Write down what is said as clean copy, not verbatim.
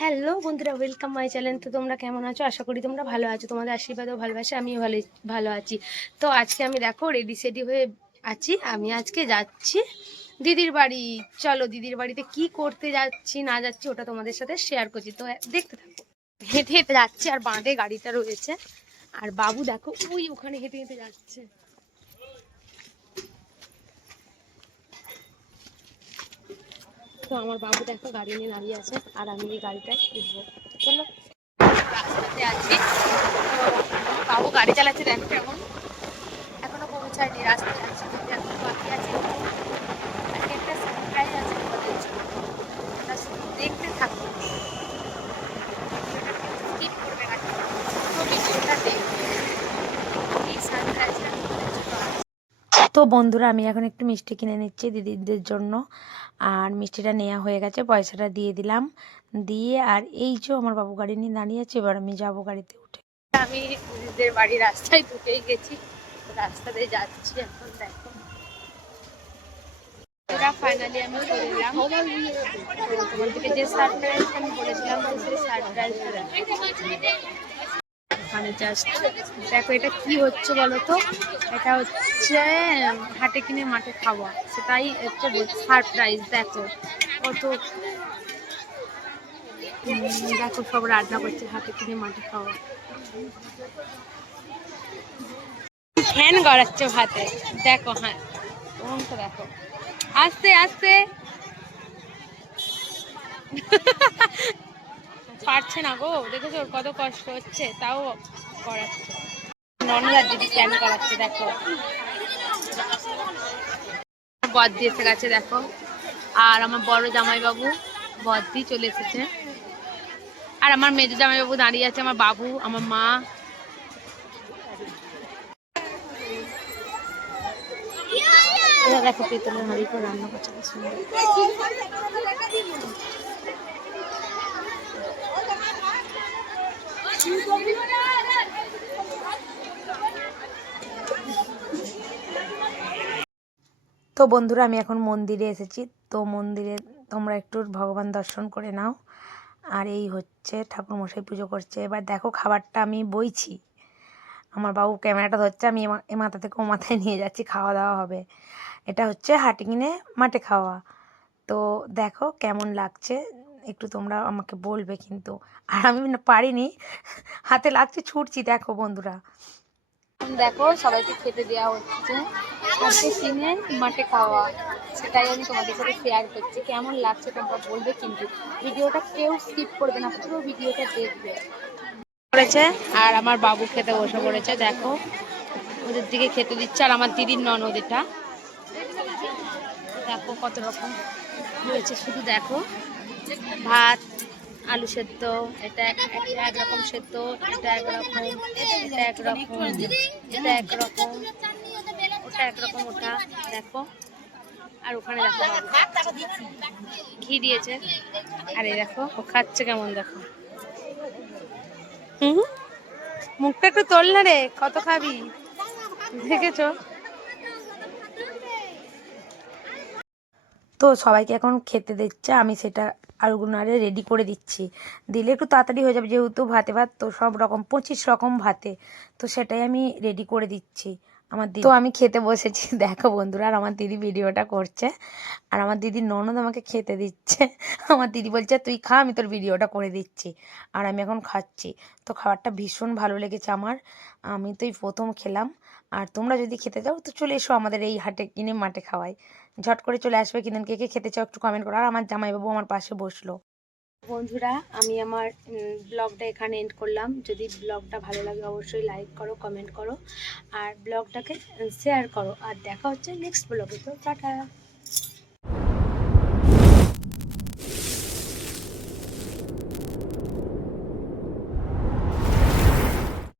Hello বন্ধুরা, welcome my channel. তো তোমরা কেমন আছো? আশা করি তোমরা ভালো আছো। তোমাদের আশীর্বাদ ও ভালোবাসা আমিও ভালো আছি। তো আজকে আমি দেখো রেডি সেডি হয়ে আছি। আমি আজকে যাচ্ছি দিদির বাড়ি। চলো দিদির বাড়িতে কি করতে যাচ্ছি না যাচ্ছি ওটা তোমাদের সাথে শেয়ার করছি। তো দেখতে থাকো। হেঁটে হেঁটে যাচ্ছি আর বাঁধে গাড়িটা রয়েছে। আর বাবু দেখো ওখানে হেঁটে হেঁটে যাচ্ছে। তো আমার বাবু দেখো গাড়ি নিয়ে দাঁড়িয়ে আছে আর আমি এই গাড়িটায় উঠবো। চলো, রাস্তাতে আছি। বাবু গাড়ি চালাচ্ছে, দেখো কেমন। এখনো পৌঁছায়নি, রাস্তায় আছি, এখনো বাকি আছে। আর একটা সারপ্রাইজ আছে তোমাদের জন্য, ওটা শুধু দেখতে থাকো। ভিডিওটা কেউ স্কিপ করবে না, পুরো ভিডিওটা দেখবে। এই সারপ্রাইজটা তোমাদের জন্য আছে। তো বন্ধুরা, আমি এখন একটু মিষ্টি কিনে নিচ্ছি দিদিদের জন্য। আর মিষ্টিটা নেওয়া হয়ে গেছে, পয়সাটা দিয়ে দিলাম। দিয়ে আর এই যে আমার বাবু গাড়ি নিয়ে দাঁড়িয়ে আছে, এবার আমি যাবো গাড়িতে উঠে। আমি দিদিদের বাড়ির রাস্তায় ঢুকেই গেছি, রাস্তাতে যাচ্ছি এখন। দেখো ফাইনালি আমি চলে এলাম। তোমাদেরকে যে সারপ্রাইজটা আমি বলেছিলাম, সেই সারপ্রাইজটা মানে জাস্ট দেখো এটা কি হচ্ছে বলো তো। এটা হচ্ছে হাটে কিনে মাঠে খাওয়া, সেটাই হচ্ছে সারপ্রাইজ। দেখো কত, দেখো সব রান্না করছে হাটে কিনে মাঠে খাওয়া। ফ্যান গড়াচ্ছে ভাতে, দেখো। হ্যাঁ তো দেখো, আস্তে আস্তে পারছে না গো, দেখেছো ওর কত কষ্ট হচ্ছে, তাও করাচ্ছে। ননদার দিদি ফ্যান করাচ্ছে, দেখো। বদ্দি এসে গেছে দেখো, আর আমার বড় জামাইবাবু বদ্দি চলে এসেছে। আর আমার মেজো জামাইবাবু দাঁড়িয়ে আছে, আমার বাবু, আমার মা। দেখো পেতলের হাঁড়ি করে রান্না করছে, কি সুন্দর। তো বন্ধুরা, আমি এখন মন্দিরে এসেছি। তো মন্দিরে তোমরা একটু ভগবান দর্শন করে নাও। আর এই হচ্ছে ঠাকুরমশাই পুজো করছে। এবার দেখো খাবারটা আমি বইছি, আমার বাবু ক্যামেরাটা ধরছে, আমি এ মাথা থেকে ও মাথায় নিয়ে যাচ্ছি, খাওয়া দাওয়া হবে। এটা হচ্ছে হাটে কিনে মাঠে খাওয়া। তো দেখো কেমন লাগছে একটু তোমরা আমাকে বলবে কিন্তু। আর আমি পারিনি, হাতে লাগছে, ছুটছি। দেখো বন্ধুরা, দেখো সবাইকে খেতে দেওয়া হচ্ছে হাটে কিনে মাঠে খাওয়া, সেটাই আমি তোমাদের সাথে শেয়ার করছি। কেমন লাগছে তোমরা বলবে কিন্তু। ভিডিওটা কেউ স্কিপ করবে না, পুরো ভিডিওটা দেখবে। করেছে আর আমার বাবু খেতে বসে পড়েছে, দেখো ওদের দিকে খেতে দিচ্ছে। আর আমার দিদির ননদ, এটা দেখো কত রকম হয়েছে, শুধু দেখো। ভাত, আলু সেদ্ধ, এটা একরকম সেদ্ধ, এটা একরকম, এটা একরকম, এটা একরকম, ওটা একরকম, ওটা দেখো। আর ওখানে দেখো ঘি দিয়েছে। আর এই দেখো ও খাচ্ছে কেমন, দেখো। মুখটা একটু তোল না রে, কত খাবি, দেখেছো? তো সবাইকে এখন খেতে দিচ্ছে, আমি সেটা আলুগুলো রেডি করে দিচ্ছি। দিলে একটু তাড়াতাড়ি হয়ে যাবে, যেহেতু ভাতে ভাত তো সব রকম 25 রকম ভাতে, তো সেটাই আমি রেডি করে দিচ্ছি আমার দিদি। তো আমি খেতে বসেছি, দেখো বন্ধুরা। আর আমার দিদি ভিডিওটা করছে, আর আমার দিদির ননদ আমাকে খেতে দিচ্ছে। আমার দিদি বলছে তুই খা, আমি তোর ভিডিওটা করে দিচ্ছি। আর আমি এখন খাচ্ছি। তো খাবারটা ভীষণ ভালো লেগেছে আমার, আমি তো এই প্রথম খেলাম। আর তোমরা যদি খেতে চাও তো চলে এসো আমাদের এই হাটে কিনে মাঠে খাওয়াই, ঝট করে চলে আসবে। কিনেন কে কে খেতে চাও একটু কমেন্ট করো। আর আমার জামাইবাবু আমার পাশে বসলো। বন্ধুরা, আমি আমার ব্লগটা এখানে এন্ড করলাম। যদি ব্লগটা ভালো লাগে অবশ্যই লাইক করো, কমেন্ট করো, আর ব্লগটাকে শেয়ার করো। আর দেখা হচ্ছে নেক্সট ব্লগে। তো টাটা।